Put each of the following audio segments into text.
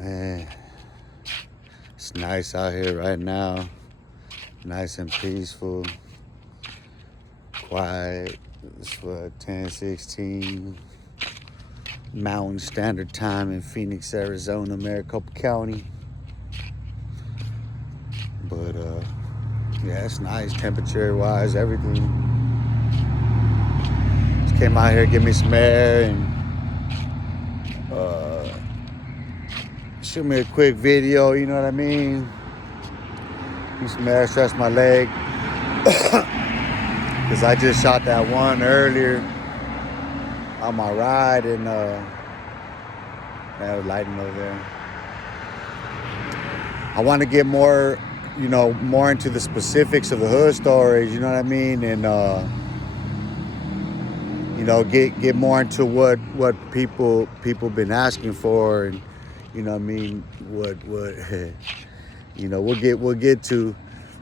Man, it's nice out here right now. Nice and peaceful. Quiet. It's what, 10:16 Mountain Standard Time in Phoenix, Arizona, Maricopa County. But yeah, it's nice temperature wise, everything. Just came out here, give me some air and shoot me a quick video, you know what I mean? Give me some air, stretch my leg. Because I just shot that one earlier on my ride, and that was lighting over there. I want to get more, more into the specifics of the hood stories, you know what I mean? And, get more into what people been asking for, and, you know what I mean, what we'll get to.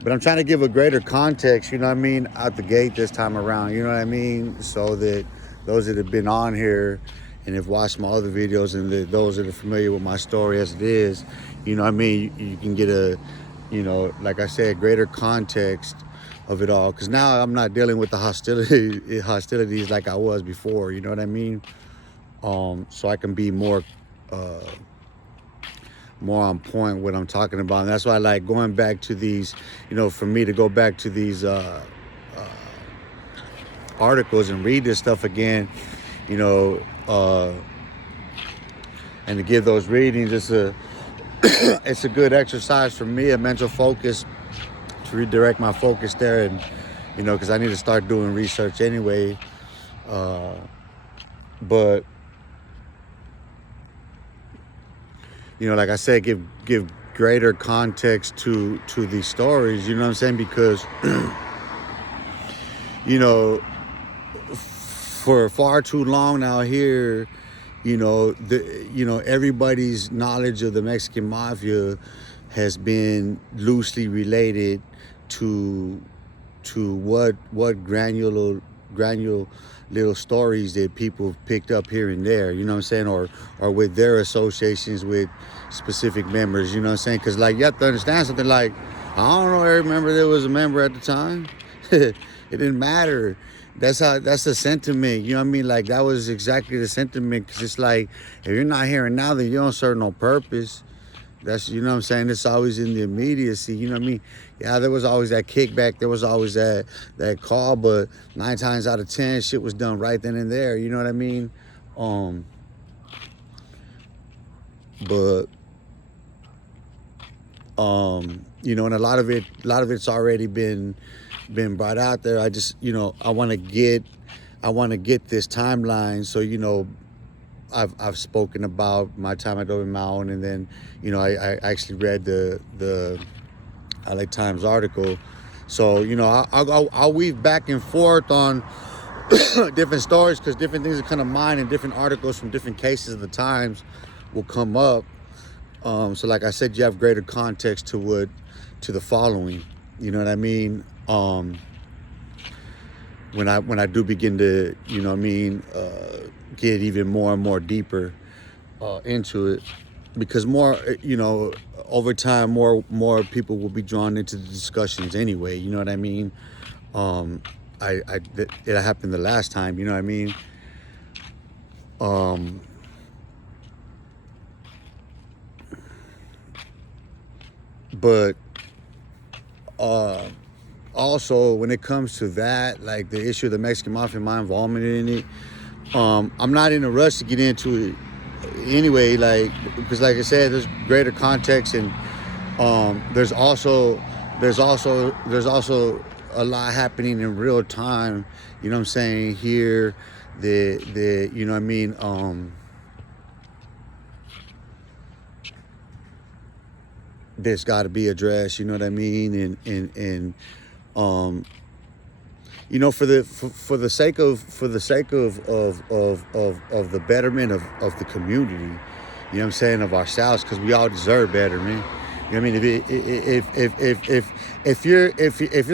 But I'm trying to give a greater context, you know what I mean, out the gate this time around, you know what I mean? So that those that have been on here and have watched my other videos, and those that are familiar with my story as it is, you know what I mean, you can get a, like I said, greater context of it all. Because now I'm not dealing with the hostilities like I was before, you know what I mean? So I can be more on point what I'm talking about. And that's why I like going back to these, for me to go back to these articles and read this stuff again, and to give those readings. It's a good exercise for me, a mental focus, to redirect my focus there. And, because I need to start doing research anyway. But like I said, give greater context to these stories, you know what I'm saying? Because, for far too long now here, everybody's knowledge of the Mexican mafia has been loosely related to what granular little stories that people have picked up here and there, you know what I'm saying, or with their associations with specific members, you know what I'm saying? Because, like, you have to understand something, like, I don't know, I remember there was a member at the time. It didn't matter. That's the sentiment, you know what I mean? Like, that was exactly the sentiment, because it's like, if you're not here and now, then you don't serve no purpose. That's, you know what I'm saying? It's always in the immediacy, you know what I mean? Yeah, there was always that kickback. There was always that call, but 9 times out of 10, shit was done right then and there, you know what I mean? And a lot of it's already been brought out there. I just, I want to get this timeline. So, I've spoken about my time at Open Mountain, and then, I actually read the LA Times article. So, I'll weave back and forth on different stories, because different things that come to mind and different articles from different cases of the Times will come up. So like I said, you have greater context to the following, you know what I mean? When I do begin to, get even more and more deeper into it, because more, over time, more people will be drawn into the discussions anyway, you know what I mean? It happened the last time, you know what I mean? But also, when it comes to that, like the issue of the Mexican Mafia, my involvement in it, I'm not in a rush to get into it anyway, like, because like I said, there's greater context, and there's also a lot happening in real time, you know what I'm saying, here, the you know what I mean, that's got to be addressed, you know what I mean, and for the sake of the betterment of the community, you know what I'm saying, of ourselves, because we all deserve better, man. You know what I mean? If you're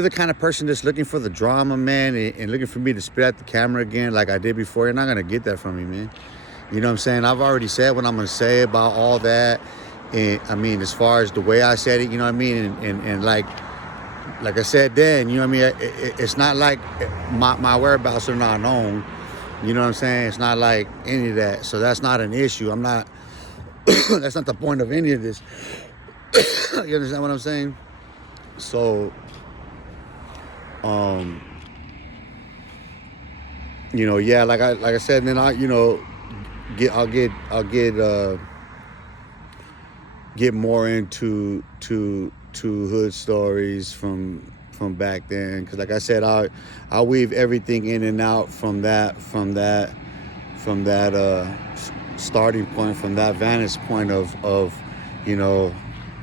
the kind of person that's looking for the drama, man, and looking for me to spit at the camera again like I did before, you're not gonna get that from me, man. You know what I'm saying? I've already said what I'm gonna say about all that. And I mean, as far as the way I said it, you know what I mean, and like I said then, you know what I mean. It's not like my whereabouts are not known. You know what I'm saying? It's not like any of that. So that's not an issue. I'm not. That's not the point of any of this. You understand what I'm saying? So, you know, yeah, like I said, then I, you know, I'll get more into hood stories from back then, because like I said, I'll weave everything in and out from that starting point, from that vantage point of you know,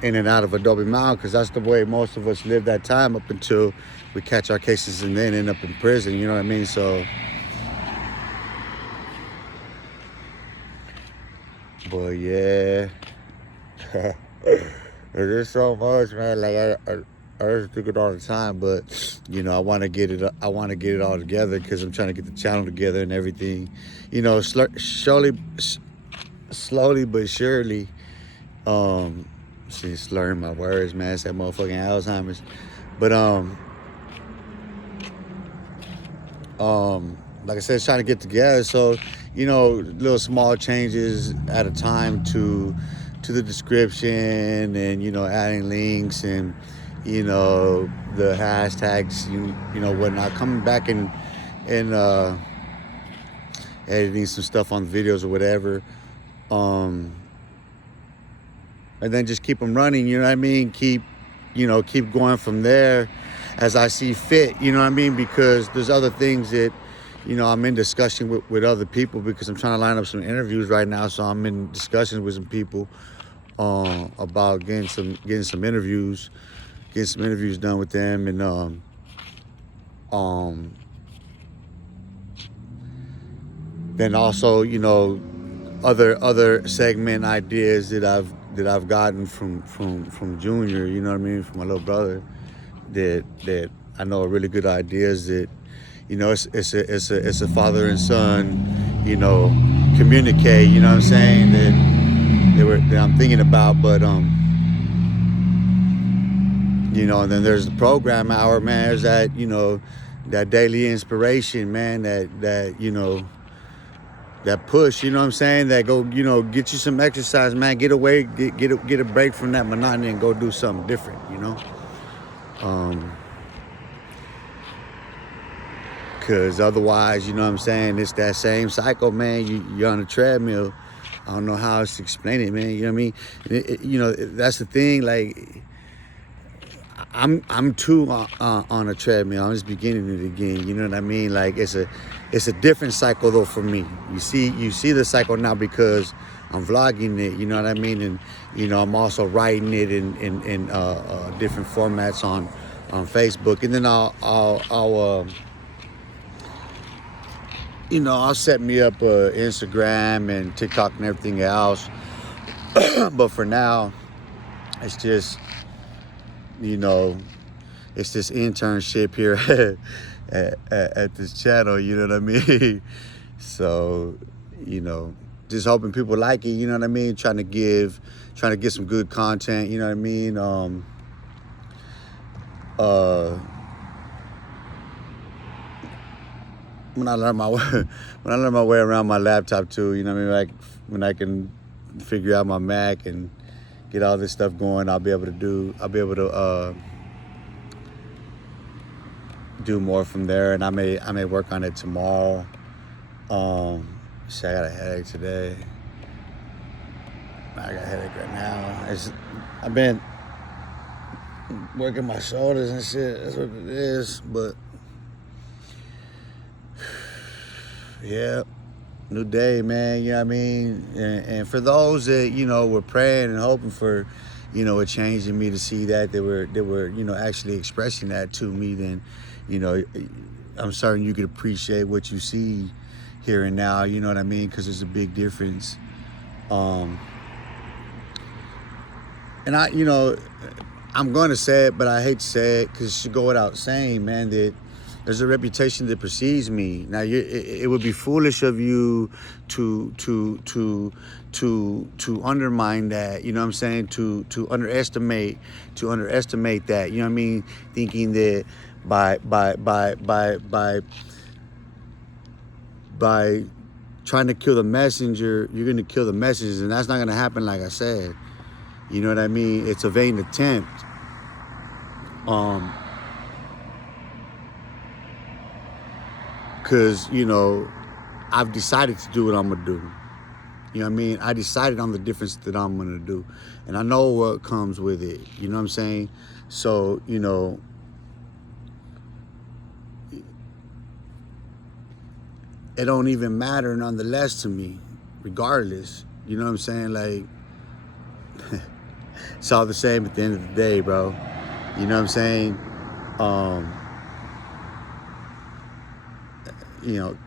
in and out of Adobe Mountain, because that's the way most of us live that time up until we catch our cases and then end up in prison. You know what I mean? So, but yeah. There's so much, man. Like I just think it all the time, but you know, I want to get it all together, because I'm trying to get the channel together and everything. You know, slowly but surely. See, slurring my words, man. It's that motherfucking Alzheimer's. But like I said, it's trying to get together. So, you know, little small changes at a time to the description, and you know, adding links, and you know, the hashtags, you know, whatnot. Coming back and editing some stuff on the videos or whatever. And then just keep them running. You know what I mean? Keep going from there as I see fit. You know what I mean? Because there's other things that, you know, I'm in discussion with other people, because I'm trying to line up some interviews right now. So I'm in discussions with some people about getting some interviews done with them, and then also, you know, other segment ideas that I've gotten from Junior. You know what I mean? From my little brother, that I know are really good ideas. That, you know, it's a father and son, you know, communicate. You know what I'm saying? That I'm thinking about. But you know, and then there's the program hour, man. There's that, you know, that daily inspiration, man. That you know, that push. You know what I'm saying? That go, you know, get you some exercise, man. Get away, get a break from that monotony and go do something different. You know. Because otherwise, you know what I'm saying, it's that same cycle, man. You're on a treadmill. I don't know how else to explain it, man. You know what I mean? You know, that's the thing. Like, I'm too on a treadmill. I'm just beginning it again. You know what I mean? Like, it's a different cycle though for me. You see the cycle now because I'm vlogging it. You know what I mean? And you know, I'm also writing it in different formats on Facebook, and then I'll you know, I'll set me up Instagram and TikTok and everything else. But for now, it's just, you know, it's this internship here at this channel. You know what I mean? So, you know, just hoping people like it. You know what I mean? Trying to get some good content. You know what I mean? When I learn my way around my laptop too, you know what I mean? Like, when I can figure out my Mac and get all this stuff going, I'll be able to do more from there, and I may work on it tomorrow. See, I got a headache today. I got a headache right now. I've been working my shoulders and shit. That's what it is, but. Yeah, new day, man. You know what I mean? And for those that, you know, were praying and hoping for, you know, a change in me, to see that they were, you know, actually expressing that to me, then, you know, I'm certain you could appreciate what you see here and now. You know what I mean? Because there's a big difference. And you know, I'm going to say it, but I hate to say it, because it should go without saying, man, that, There's a reputation that precedes me. Now, it would be foolish of you to undermine that. You know what I'm saying? To underestimate that. You know what I mean? Thinking that by trying to kill the messenger, you're gonna kill the message, and that's not gonna happen. Like I said, you know what I mean? It's a vain attempt. Because, you know, I've decided to do what I'm going to do. You know what I mean? I decided on the difference that I'm going to do. And I know what comes with it. You know what I'm saying? So, you know, it don't even matter nonetheless to me, regardless. You know what I'm saying? Like, it's all the same at the end of the day, bro. You know what I'm saying? You know,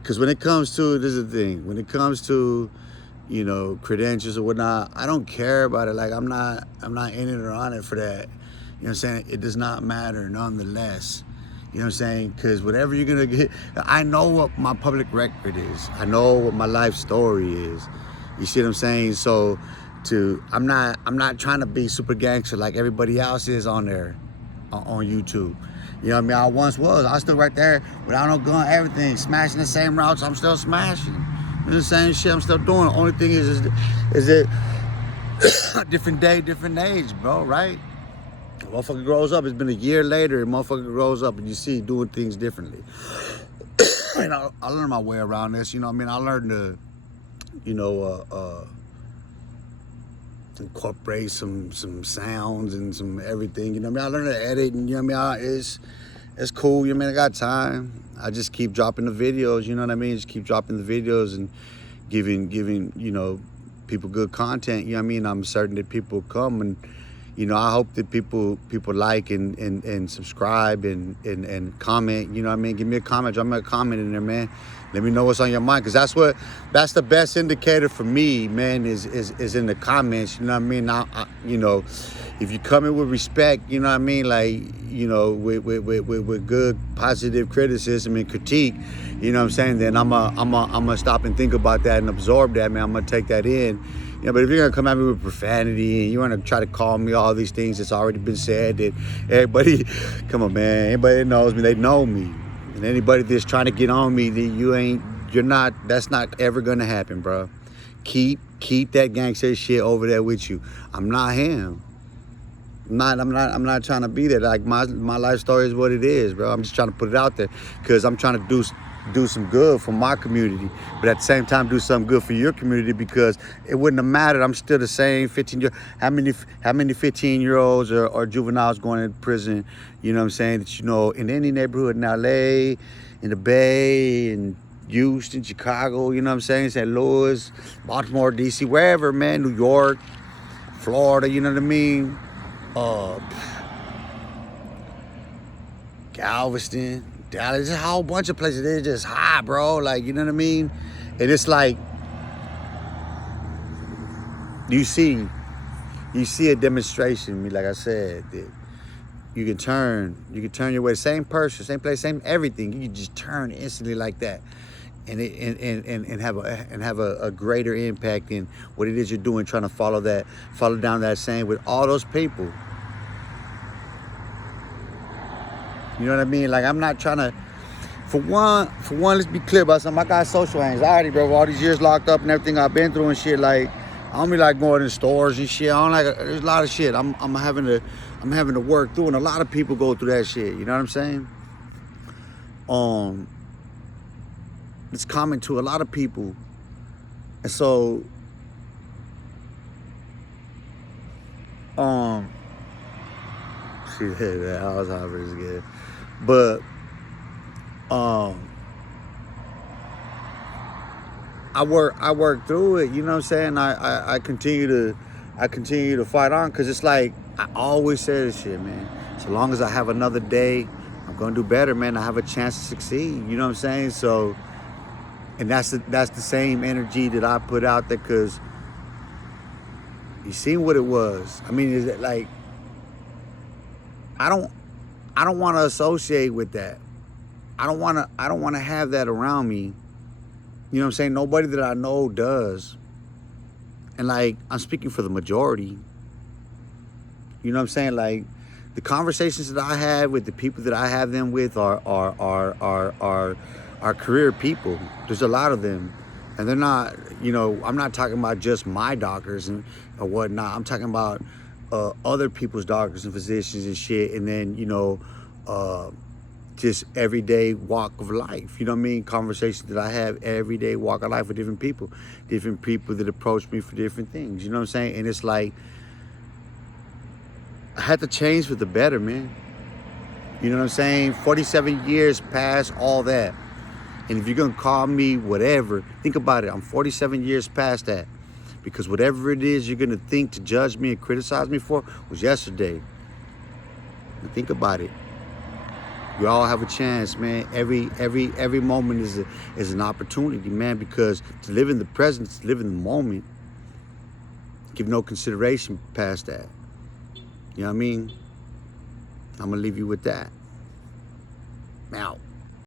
because when it comes to, this is the thing, when it comes to, you know, credentials or whatnot, I don't care about it. Like, I'm not in it or on it for that. You know what I'm saying? It does not matter nonetheless. You know what I'm saying? Because whatever you're going to get, I know what my public record is. I know what my life story is. You see what I'm saying? So, I'm not trying to be super gangster like everybody else is on there, on YouTube. You know what I mean? I once was. I was still right there without no gun, everything, smashing the same routes. I'm still smashing. You know, the same shit I'm still doing. The only thing is that different day, different age, bro, right? The motherfucker grows up. It's been a year later, and motherfucker grows up, and you see doing things differently. And I learned my way around this. You know what I mean? I learned to, you know, incorporate some sounds and some everything. You know what I mean? I learned to edit, and you know what I mean? It's cool. You know what I mean? I got time. I just keep dropping the videos. You know what I mean? Just keep dropping the videos and giving you know, people good content. You know what I mean? I'm certain that people come, and you know, I hope that people like and subscribe and comment. You know what I mean? Give me a comment. Drop me a comment in there, man. Let me know what's on your mind, because that's the best indicator for me, man, is in the comments. You know what I mean? You know, if you come in with respect, you know what I mean, like, you know, with good positive criticism and critique, you know what I'm saying, then I'm gonna stop and think about that and absorb that, man. I'm gonna take that in. You know, but if you're gonna come at me with profanity and you wanna try to call me all these things that's already been said, that everybody, come on, man, anybody that knows me, they know me. And anybody that's trying to get on me, that's not ever gonna happen, bro. Keep that gangster shit over there with you. I'm not him. I'm not trying to be there. Like, my life story is what it is, bro. I'm just trying to put it out there because I'm trying to do some good for my community, but at the same time do something good for your community, because it wouldn't have mattered. I'm still the same 15-year. How many 15-year-olds or juveniles going to prison, you know what I'm saying, that you know, in any neighborhood in LA, in the Bay, in Houston, Chicago, you know what I'm saying, St. Louis, Baltimore, DC, wherever, man, New York, Florida, you know what I mean, Galveston, Dallas, just a whole bunch of places. They're just high, bro. Like, you know what I mean? And it's like, you see a demonstration, like I said, that you can turn your way, same person, same place, same everything. You can just turn instantly like that, and have a greater impact in what it is you're doing, trying to follow down that same with all those people. You know what I mean? Like, I'm not trying to, for one, let's be clear about something. I got social anxiety, bro. All these years locked up and everything I've been through and shit. Like, I don't be like going in stores and shit. I don't like, there's a lot of shit I'm having to work through, and a lot of people go through that shit. You know what I'm saying? It's common to a lot of people, and so, shit, that Alzheimer's again. But I work through it, you know what I'm saying? I continue to fight on, because it's like, I always say this shit, man. So long as I have another day, I'm gonna do better, man. I have a chance to succeed, you know what I'm saying? So, and that's the same energy that I put out there, because you seen what it was. I mean, is it like, I don't I don't want to associate with that. I don't want to have that around me. You know what I'm saying? Nobody that I know does. And like, I'm speaking for the majority. You know what I'm saying? Like, the conversations that I have with the people that I have them with are career people. There's a lot of them. And they're not, you know, I'm not talking about just my doctors and or whatnot. I'm talking about other people's doctors and physicians and shit. And then, you know, just everyday walk of life. You know what I mean? Conversations that I have everyday walk of life with different people that approach me for different things. You know what I'm saying? And it's like, I had to change for the better, man. You know what I'm saying? 47 years past all that. And if you're going to call me whatever, think about it. I'm 47 years past that. Because whatever it is you're going to think to judge me and criticize me for was yesterday. And think about it. We all have a chance, man. Every moment is an opportunity, man, because to live in the present, to live in the moment, give no consideration past that. You know what I mean? I'm going to leave you with that. Out.